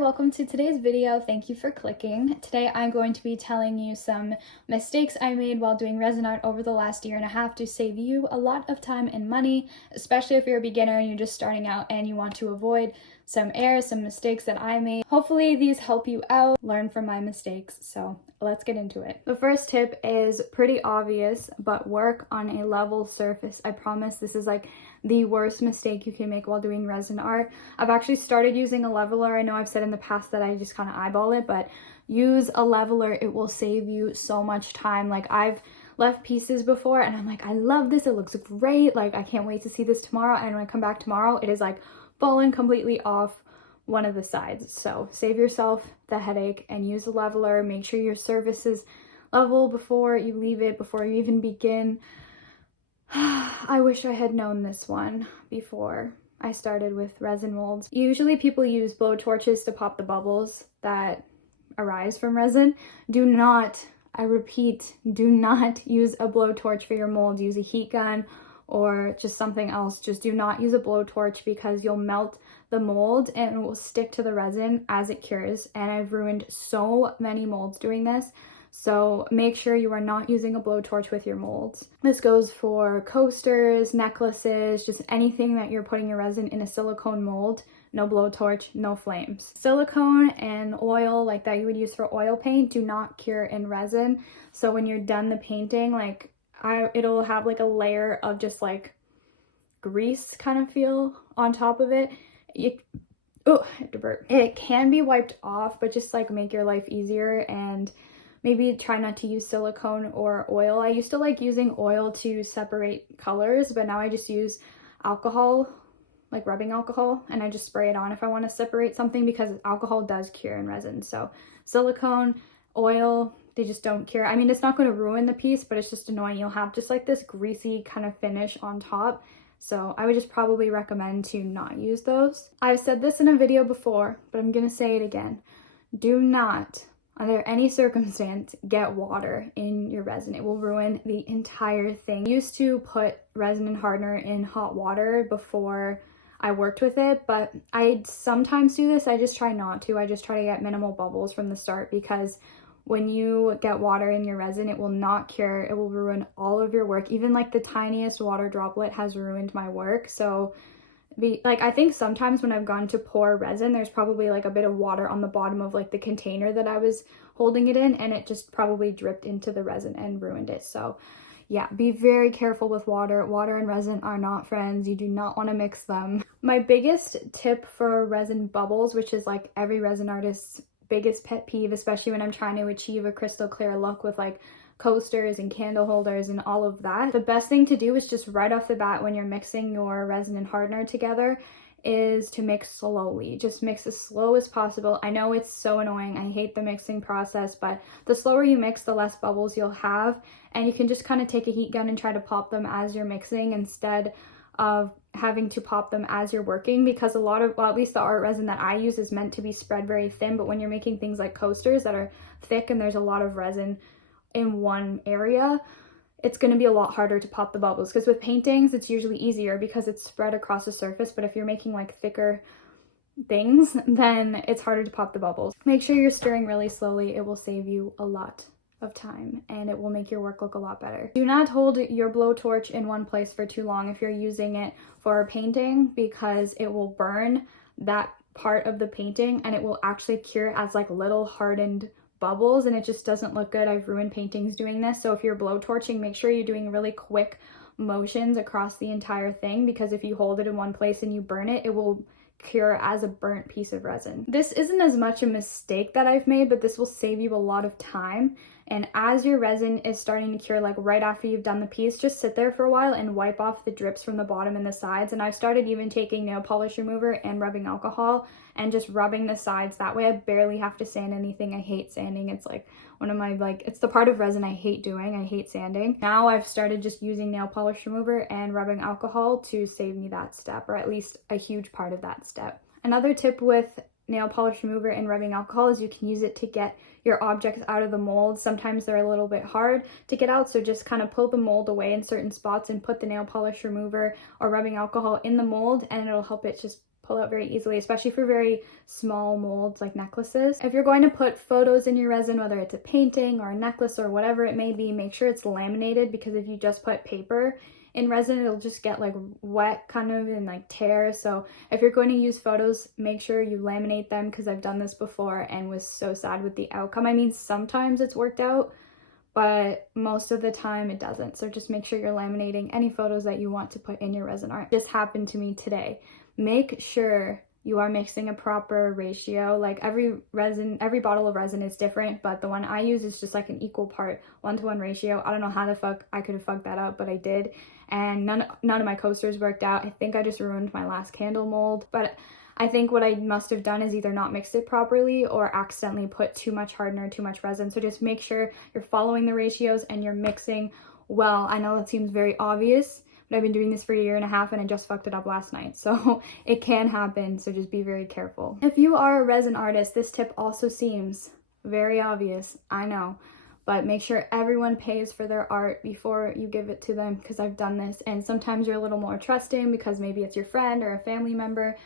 welcome to today's video. Thank you for clicking. Today I'm going to be telling you some mistakes I made while doing resin art over the last year and a half to save you a lot of time and money, especially if you're a beginner and you're just starting out and you want to avoid some errors, some mistakes that I made. Hopefully these help you out, learn from my mistakes, so let's get into it. The first tip is pretty obvious, but work on a level surface. I promise this is like the worst mistake you can make while doing resin art. I've actually started using a leveler. I know I've said in the past that I just kind of eyeball it, but use a leveler. It will save you so much time. Like, I've left pieces before and I'm like, I love this, it looks great, like I can't wait to see this tomorrow, and when I come back tomorrow it is like fallen completely off one of the sides. So save yourself the headache and use a leveler. Make sure your surface is level before you leave it, before you even begin. I wish I had known this one before I started with resin molds. Usually people use blow torches to pop the bubbles that arise from resin. Do not, I repeat, do not use a blowtorch for your mold. Use a heat gun or just something else. Just do not use a blowtorch because you'll melt the mold and it will stick to the resin as it cures. And I've ruined so many molds doing this. So make sure you are not using a blowtorch with your molds. This goes for coasters, necklaces, just anything that you're putting your resin in a silicone mold. No blowtorch, no flames. Silicone and oil like that you would use for oil paint do not cure in resin. So when you're done the painting, like it'll have like a layer of just like grease kind of feel on top of it. Oh, I had to burp. It can be wiped off, but just like make your life easier and maybe try not to use silicone or oil. I used to like using oil to separate colors, but now I just use alcohol, like rubbing alcohol, and I just spray it on if I want to separate something because alcohol does cure in resin. So silicone, oil, they just don't cure. I mean, it's not going to ruin the piece, but it's just annoying. You'll have just like this greasy kind of finish on top. So I would just probably recommend to not use those. I've said this in a video before, but I'm going to say it again. Do not, under any circumstance, get water in your resin. It will ruin the entire thing. I used to put resin and hardener in hot water before I worked with it, but I sometimes do this. I just try not to. I just try to get minimal bubbles from the start because when you get water in your resin, it will not cure. It will ruin all of your work. Even like the tiniest water droplet has ruined my work. So I think sometimes when I've gone to pour resin, there's probably like a bit of water on the bottom of like the container that I was holding it in, and it just probably dripped into the resin and ruined it. So yeah, be very careful with water. Water and resin are not friends. You do not want to mix them. My biggest tip for resin bubbles, which is like every resin artist's biggest pet peeve, especially when I'm trying to achieve a crystal clear look with like coasters and candle holders and all of that. The best thing to do is just right off the bat when you're mixing your resin and hardener together is to mix slowly. Just mix as slow as possible. I know it's so annoying. I hate the mixing process, but the slower you mix, the less bubbles you'll have. And you can just kind of take a heat gun and try to pop them as you're mixing instead of having to pop them as you're working, because a lot of, well, at least the art resin that I use is meant to be spread very thin, but when you're making things like coasters that are thick and there's a lot of resin in one area, it's going to be a lot harder to pop the bubbles, because with paintings it's usually easier because it's spread across the surface, but if you're making like thicker things, then it's harder to pop the bubbles. Make sure you're stirring really slowly. It will save you a lot of time and it will make your work look a lot better. Do not hold your blowtorch in one place for too long if you're using it for a painting, because it will burn that part of the painting and it will actually cure as like little hardened bubbles, and it just doesn't look good. I've ruined paintings doing this. So if you're blowtorching, make sure you're doing really quick motions across the entire thing, because if you hold it in one place and you burn it, it will cure as a burnt piece of resin. This isn't as much a mistake that I've made, but this will save you a lot of time. And as your resin is starting to cure, like right after you've done the piece, just sit there for a while and wipe off the drips from the bottom and the sides. And I've started even taking nail polish remover and rubbing alcohol and just rubbing the sides. That way I barely have to sand anything. I hate sanding. It's like one of my, like, it's the part of resin I hate doing. I hate sanding. Now I've started just using nail polish remover and rubbing alcohol to save me that step, or at least a huge part of that step. Another tip with nail polish remover and rubbing alcohol is you can use it to get your objects out of the mold. Sometimes they're a little bit hard to get out, so just kind of pull the mold away in certain spots and put the nail polish remover or rubbing alcohol in the mold, and it'll help it just pull out very easily, especially for very small molds like necklaces. If you're going to put photos in your resin, whether it's a painting or a necklace or whatever it may be, make sure it's laminated, because if you just put paper in resin, it'll just get like wet kind of and like tear. So if you're going to use photos, make sure you laminate them, because I've done this before and was so sad with the outcome. I mean, sometimes it's worked out, but most of the time it doesn't. So just make sure you're laminating any photos that you want to put in your resin art. This happened to me today. Make sure you are mixing a proper ratio. Like every bottle of resin is different, but the one I use is just like an equal part 1-to-1 ratio. I don't know how the fuck I could have fucked that up, but I did. And none of my coasters worked out. I think I just ruined my last candle mold, but I think what I must have done is either not mixed it properly or accidentally put too much hardener, too much resin. So just make sure you're following the ratios and you're mixing well. I know it seems very obvious, but I've been doing this for 1.5 years and I just fucked it up last night. So it can happen, so just be very careful. If you are a resin artist, this tip also seems very obvious, I know. But make sure everyone pays for their art before you give it to them, because I've done this. And sometimes you're a little more trusting because maybe it's your friend or a family member,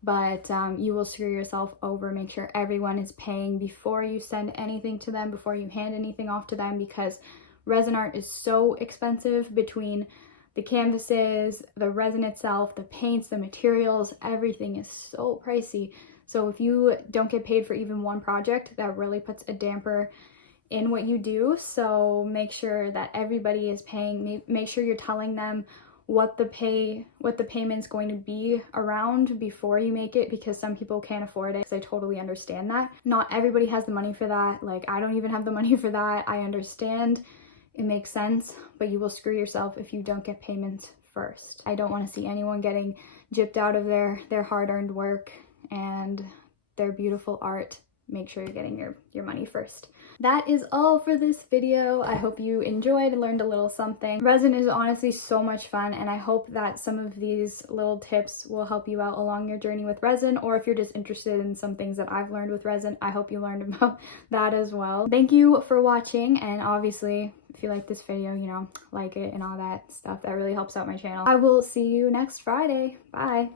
but you will screw yourself over. Make sure everyone is paying before you send anything to them, before you hand anything off to them, because resin art is so expensive. Between the canvases, the resin itself, the paints, the materials, everything is so pricey. So if you don't get paid for even one project, that really puts a damper in what you do. So make sure that everybody is paying. Make sure you're telling them what the payment's going to be around before you make it, because some people can't afford it. So I totally understand that. Not everybody has the money for that. Like, I don't even have the money for that. I understand, it makes sense, but you will screw yourself if you don't get payment first. I don't want to see anyone getting gypped out of their hard-earned work and their beautiful art. Make sure you're getting your money first. That is all for this video. I hope you enjoyed and learned a little something. Resin is honestly so much fun, and I hope that some of these little tips will help you out along your journey with resin, or if you're just interested in some things that I've learned with resin, I hope you learned about that as well. Thank you for watching, and obviously, if you like this video, you know, like it and all that stuff. That really helps out my channel. I will see you next Friday. Bye.